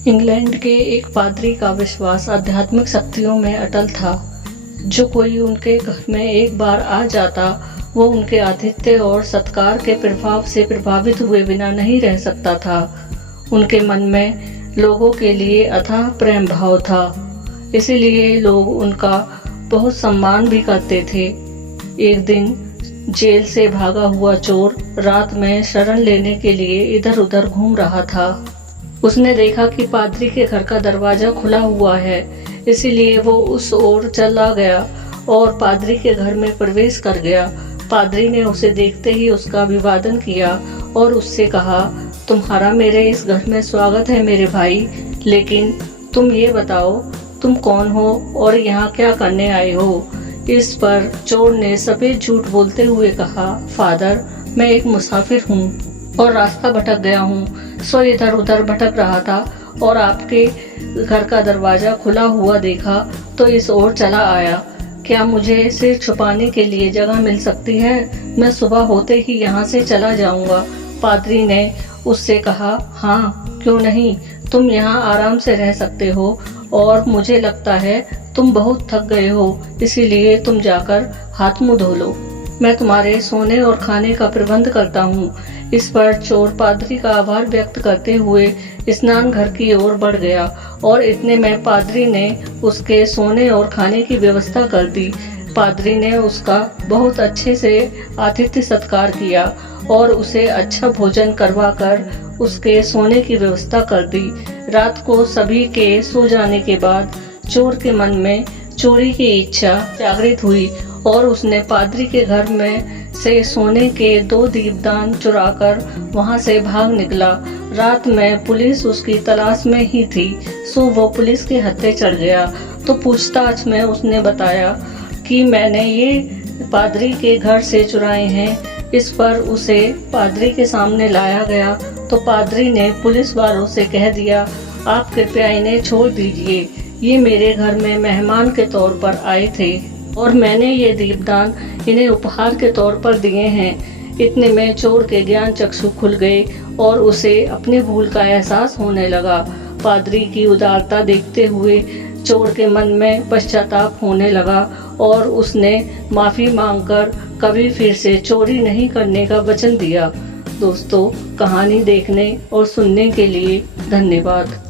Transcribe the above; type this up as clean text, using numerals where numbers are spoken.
England के एक पादरी का विश्वास आध्यात्मिक शक्तियों में अटल था। जो कोई उनके घर में एक बार आ जाता, वो उनके आतिथ्य और सत्कार के प्रभाव से प्रभावित हुए बिना नहीं रह सकता था। उनके मन में लोगों के लिए अथाह प्रेम भाव था, इसीलिए लोग उनका बहुत सम्मान भी करते थे। एक दिन जेल से भागा हुआ चोर रात में शरण लेने के लिए इधर उधर घूम रहा था। उसने देखा कि पादरी के घर का दरवाजा खुला हुआ है, इसीलिए वो उस ओर चला गया और पादरी के घर में प्रवेश कर गया। पादरी ने उसे देखते ही उसका अभिवादन किया और उससे कहा, तुम्हारा मेरे इस घर में स्वागत है मेरे भाई, लेकिन तुम ये बताओ तुम कौन हो और यहाँ क्या करने आए हो। इस पर चोर ने सफेद झूठ बोलते हुए कहा, फादर, मैं एक मुसाफिर हूँ और रास्ता भटक गया हूँ, सो इधर उधर भटक रहा था और आपके घर का दरवाजा खुला हुआ देखा तो इस ओर चला आया। क्या मुझे सिर छुपाने के लिए जगह मिल सकती है? मैं सुबह होते ही यहाँ से चला जाऊँगा। पादरी ने उससे कहा, हाँ क्यों नहीं, तुम यहाँ आराम से रह सकते हो और मुझे लगता है तुम बहुत थक गए हो, इसीलिए तुम जाकर हाथ मुंह धो लो। मैं तुम्हारे सोने और खाने का प्रबंध करता हूँ। इस पर चोर पादरी का आभार व्यक्त करते हुए स्नान घर की ओर बढ़ गया और इतने में पादरी ने उसके सोने और खाने की व्यवस्था कर दी। पादरी ने उसका बहुत अच्छे से आतिथ्य सत्कार किया और उसे अच्छा भोजन करवाकर उसके सोने की व्यवस्था कर दी। रात को सभी के सो जाने के बाद चोर के मन में चोरी की इच्छा जागृत हुई और उसने पादरी के घर में से सोने के 2 दीपदान चुराकर वहां से भाग निकला। रात में पुलिस उसकी तलाश में ही थी, सो वो पुलिस के हत्थे चढ़ गया। तो पूछताछ में उसने बताया कि मैंने ये पादरी के घर से चुराए हैं। इस पर उसे पादरी के सामने लाया गया तो पादरी ने पुलिस वालों से कह दिया, आप कृपया इन्हें छोड़ दीजिए, ये मेरे घर में मेहमान के तौर पर आए थे और मैंने ये दीपदान इन्हें उपहार के तौर पर दिए हैं। इतने में चोर के ज्ञान चक्षु खुल गए और उसे अपने भूल का एहसास होने लगा। पादरी की उदारता देखते हुए चोर के मन में पश्चाताप होने लगा और उसने माफी मांगकर कभी फिर से चोरी नहीं करने का वचन दिया। दोस्तों, कहानी देखने और सुनने के लिए धन्यवाद।